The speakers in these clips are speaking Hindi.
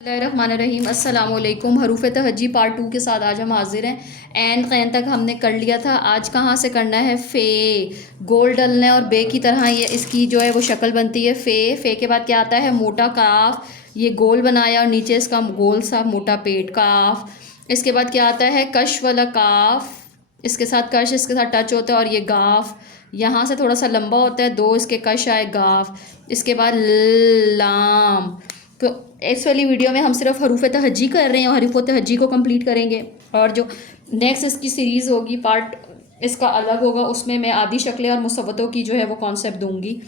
रहीम अस्सलाम वालेकुम। हरूफ तहज्जी पार्ट 2 के साथ आज हम हाजिर हैं। एन कैन तक हमने कर लिया था। आज कहाँ से करना है? फ़े। गोल डलना है और बे की तरह ये इसकी जो है वो शक्ल बनती है फ़े के बाद क्या आता है? मोटा काफ। ये गोल बनाया और नीचे इसका गोल सा मोटा पेट काफ। इसके बाद क्या आता है? कश वाला काफ। इसके साथ कश इसके साथ टच होता है और ये गाफ यहाँ से थोड़ा सा लंबा होता है, दो इसके कश आए गाफ। इसके बाद लाम। तो इस वाली वीडियो में हम सिर्फ हरूफ तहज्जी कर रहे हैं और हरूफ तहज्जी को कंप्लीट करेंगे। और जो नेक्स्ट इसकी सीरीज़ होगी, पार्ट इसका अलग होगा, उसमें मैं आदि शक्लें और मुसव्वतों की जो है वो कॉन्सेप्ट दूंगी।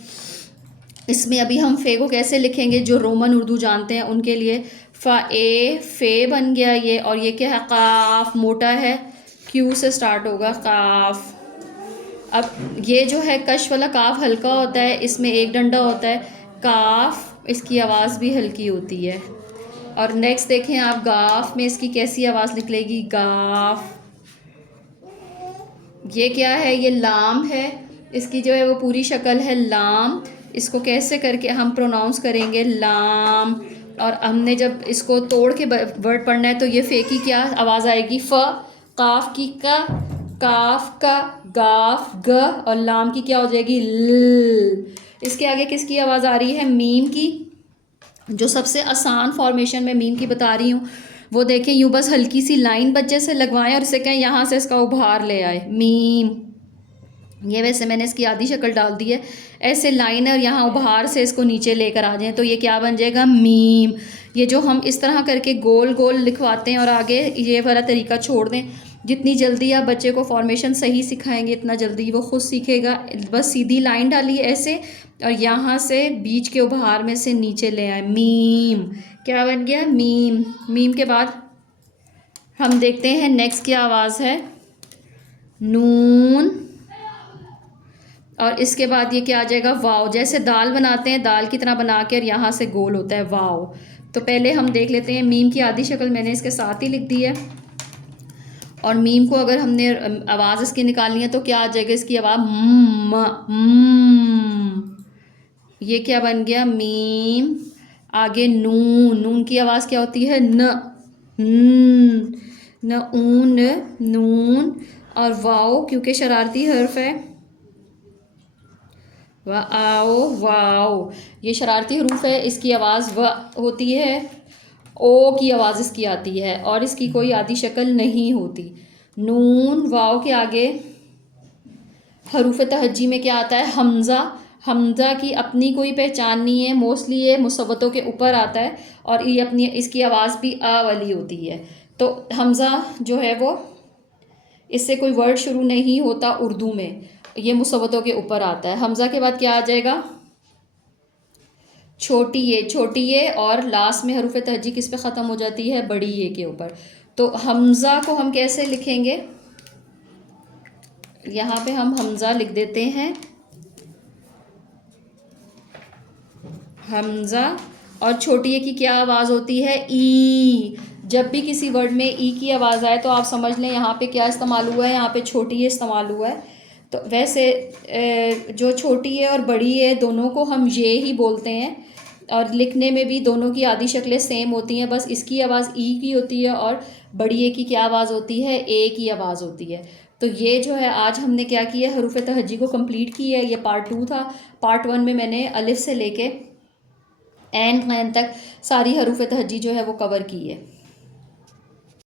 इसमें अभी हम फ़े को कैसे लिखेंगे, जो रोमन उर्दू जानते हैं उनके लिए फ़े बन गया ये। और ये क्या है? काफ मोटा है, क्यू से स्टार्ट होगा काफ। अब ये जो है कश वाला काफ हल्का होता है, इसमें एक डंडा होता है काफ, इसकी आवाज़ भी हल्की होती है। और नेक्स्ट देखें आप, गाफ में इसकी कैसी आवाज़ निकलेगी? गाफ। ये क्या है? ये लाम है, इसकी जो है वो पूरी शक्ल है लाम। इसको कैसे करके हम प्रोनाउंस करेंगे? लाम। और हमने जब इसको तोड़ के वर्ड पढ़ना है तो ये फ़े की क्या आवाज़ आएगी? फ़। काफ की का, काफ का, गाफ ग। और लाम की क्या हो जाएगी? ल। इसके आगे किसकी आवाज़ आ रही है? मीम की। जो सबसे आसान फॉर्मेशन में मीम की बता रही हूँ वो देखें, यूँ बस हल्की सी लाइन बच्चे से लगवाएं और इसे कहें यहाँ से इसका उभार ले आए, मीम। ये वैसे मैंने इसकी आधी शक्ल डाल दी है, ऐसे लाइन है और यहाँ उभार से इसको नीचे लेकर आ जाएं तो ये क्या बन जाएगा? मीम। ये जो हम इस तरह करके गोल गोल लिखवाते हैं और आगे ये वाला तरीका छोड़ दें। जितनी जल्दी आप बच्चे को फॉर्मेशन सही सिखाएंगे इतना जल्दी वो खुद सीखेगा। बस सीधी लाइन डालिए ऐसे और यहाँ से बीच के उभार में से नीचे ले आए, मीम। क्या बन गया? मीम। मीम के बाद हम देखते हैं नेक्स्ट क्या आवाज़ है? नून। और इसके बाद ये क्या आ जाएगा? वाव। जैसे दाल बनाते हैं, दाल की तरह बना के और यहाँ से गोल होता है, वाव। तो पहले हम देख लेते हैं मीम की आधी शक्ल, मैंने इसके साथ ही लिख दी है। और मीम को अगर हमने आवाज़ इसकी निकालनी है तो क्या आ जाएगा? इसकी आवाज़ ये क्या बन गया? मीम। आगे नून। नून की आवाज़ क्या होती है? न। न ऊन नून। और वाओ, क्योंकि शरारती हर्फ है, वाओ वाओ। ये शरारती हरूफ है, इसकी आवाज़ व होती है, ओ की आवाज़ इसकी आती है और इसकी कोई आदि शक्ल नहीं होती। नून वाओ के आगे हरूफ तहज्जी में क्या आता है? हमज़ा। हमज़ा की अपनी कोई पहचान नहीं है, मोस्टली ये मुसव्वतों के ऊपर आता है और ये अपनी इसकी आवाज़ भी आ वाली होती है। तो हमज़ा जो है वो, इससे कोई वर्ड शुरू नहीं होता उर्दू में, ये मुसव्वतों के ऊपर आता है। हमज़ा के बाद क्या आ जाएगा? छोटी ये। छोटी ये और लास्ट में हरूफ तहज्जी किस पे ख़त्म हो जाती है? बड़ी ये के ऊपर। तो हमज़ा को हम कैसे लिखेंगे? यहाँ पे हम हमज़ा लिख देते हैं, हमज़ा। और छोटी ए की क्या आवाज़ होती है? ई। जब भी किसी वर्ड में ई की आवाज़ आए तो आप समझ लें यहाँ पे क्या इस्तेमाल हुआ है? यहाँ पे छोटी ए इस्तेमाल हुआ है। तो वैसे जो छोटी है और बड़ी है दोनों को हम ये ही बोलते हैं और लिखने में भी दोनों की आधी शक्लें सेम होती हैं, बस इसकी आवाज़ ई की होती है और बड़ी ए की क्या आवाज़ होती है? ए की आवाज़ होती है। तो ये जो है आज हमने क्या किया, हरूफ तहज्जी को कंप्लीट किया है। ये पार्ट 2 था। पार्ट 1 में मैंने अलिफ से लेके एन कैन तक सारी हरूफ तहज्जी जो है वो कवर की है।